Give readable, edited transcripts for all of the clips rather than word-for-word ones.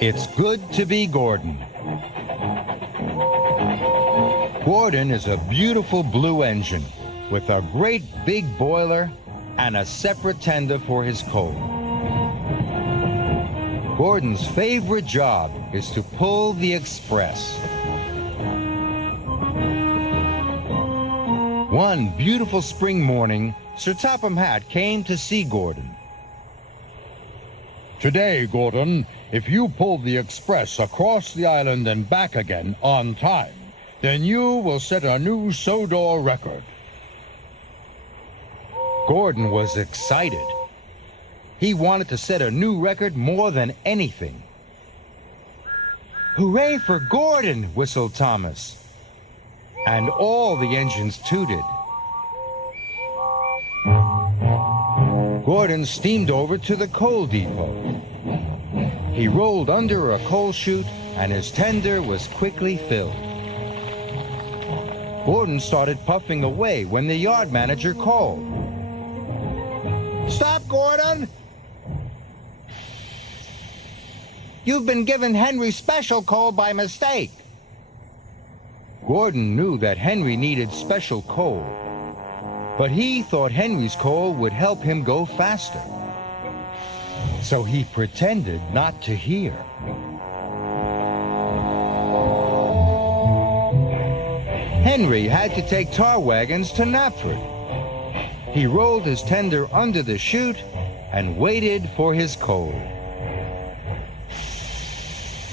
It's good to be Gordon. Gordon is a beautiful blue engine with a great big boiler and a separate tender for his coal. Gordon's favorite job is to pull the express. One beautiful spring morning, Sir Topham Hatt came to see Gordon. Today, Gordon, if you pull the express across the island and back again on time, then you will set a new Sodor record. Gordon was excited. He wanted to set a new record more than anything. "Hooray for Gordon!" whistled Thomas. And all the engines tooted. Gordon steamed over to the coal depot. He rolled under a coal chute, and his tender was quickly filled. Gordon started puffing away when the yard manager called. "Stop, Gordon! You've been given Henry special coal by mistake." Gordon knew that Henry needed special coal, but he thought Henry's coal would help him go faster. So he pretended not to hear. Henry had to take tar wagons to Knapford. He rolled his tender under the chute and waited for his coal.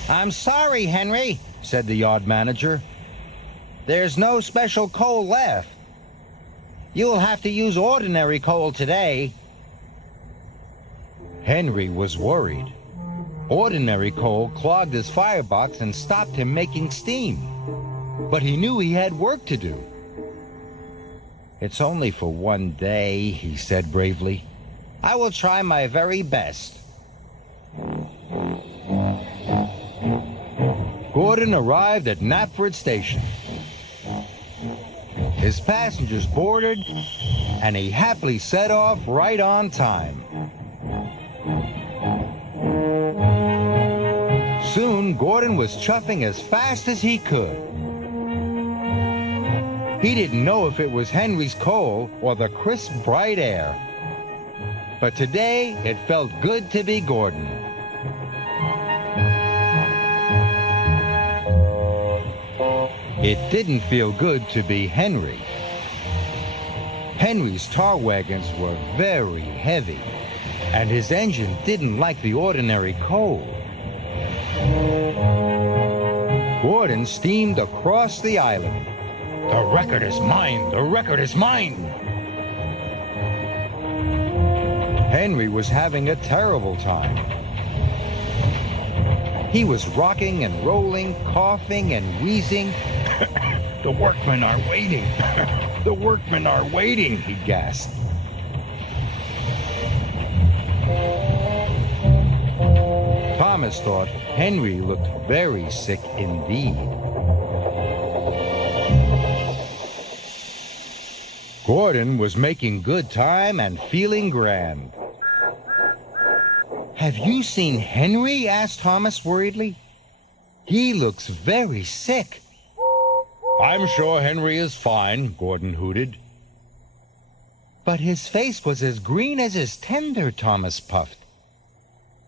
"I'm sorry, Henry," said the yard manager. "There's no special coal left. You'll have to use ordinary coal today." Henry was worried. Ordinary coal clogged his firebox and stopped him making steam. But he knew he had work to do. "It's only for one day," he said bravely. "I will try my very best." Gordon arrived at Knapford Station. His passengers boarded, and he happily set off right on time. Soon, Gordon was chuffing as fast as he could. He didn't know if it was Henry's coal or the crisp, bright air. But today, it felt good to be Gordon. It didn't feel good to be Henry. Henry's tar wagons were very heavy, and his engine didn't like the ordinary coal. Gordon steamed across the island. "The record is mine! The record is mine!" Henry was having a terrible time. He was rocking and rolling, coughing and wheezing. "The workmen are waiting! The workmen are waiting!" he gasped. Thomas thought Henry looked very sick indeed. Gordon was making good time and feeling grand. "Have you seen Henry?" asked Thomas worriedly. "He looks very sick." "I'm sure Henry is fine," Gordon hooted. "But his face was as green as his tender," Thomas puffed.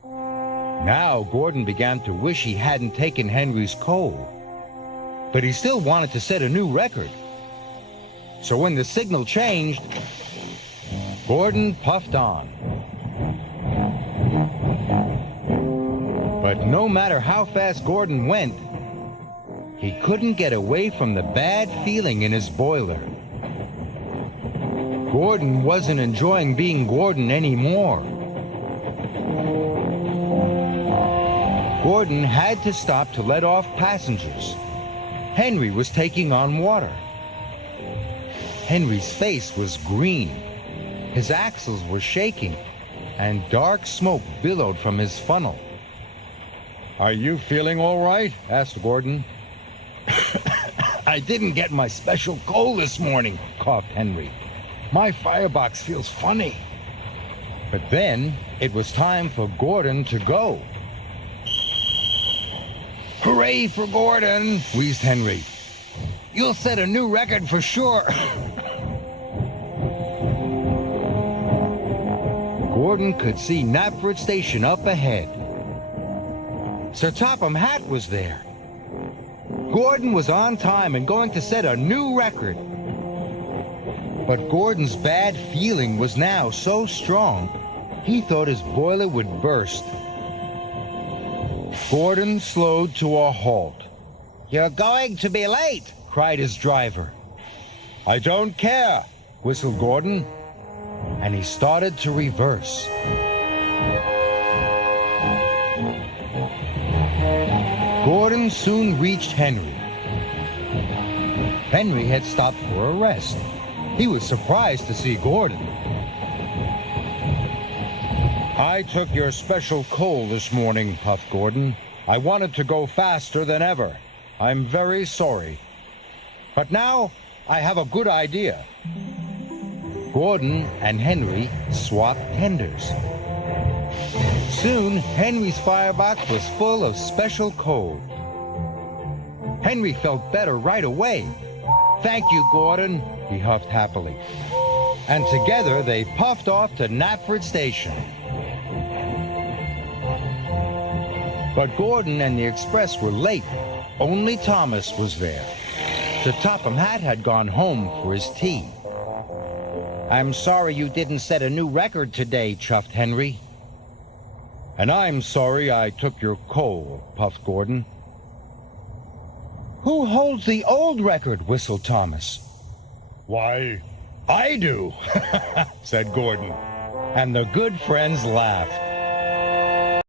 Now Gordon began to wish he hadn't taken Henry's coal. But he still wanted to set a new record. So when the signal changed, Gordon puffed on. But no matter how fast Gordon went, he couldn't get away from the bad feeling in his boiler. Gordon wasn't enjoying being Gordon anymore. Gordon had to stop to let off passengers. Henry was taking on water. Henry's face was green. His axles were shaking, and dark smoke billowed from his funnel. "Are you feeling all right?" asked Gordon. "I didn't get my special coal this morning," coughed Henry. "My firebox feels funny." But then it was time for Gordon to go. Hooray for Gordon, wheezed Henry. You'll set a new record for sure. Gordon could see Knapford Station up ahead. Sir Topham Hatt was there. Gordon was on time and going to set a new record. But Gordon's bad feeling was now so strong, he thought his boiler would burst. Gordon slowed to a halt. You're going to be late, cried his driver. I don't care, whistled Gordon, and he started to reverse. Gordon soon reached Henry. Henry had stopped for a rest. He was surprised to see Gordon. I took your special coal this morning, puffed Gordon. I wanted to go faster than ever. I'm very sorry. But now I have a good idea. Gordon and Henry swapped tenders. Soon, Henry's firebox was full of special coal. Henry felt better right away. Thank you, Gordon, he huffed happily. And together they puffed off to Knapford Station. But Gordon and the express were late. Only Thomas was there. Sir Topham Hatt had gone home for his tea. I'm sorry you didn't set a new record today, chuffed Henry. And I'm sorry I took your coal, puffed Gordon. Who holds the old record, whistled Thomas. Why, I do, said Gordon. And the good friends laughed.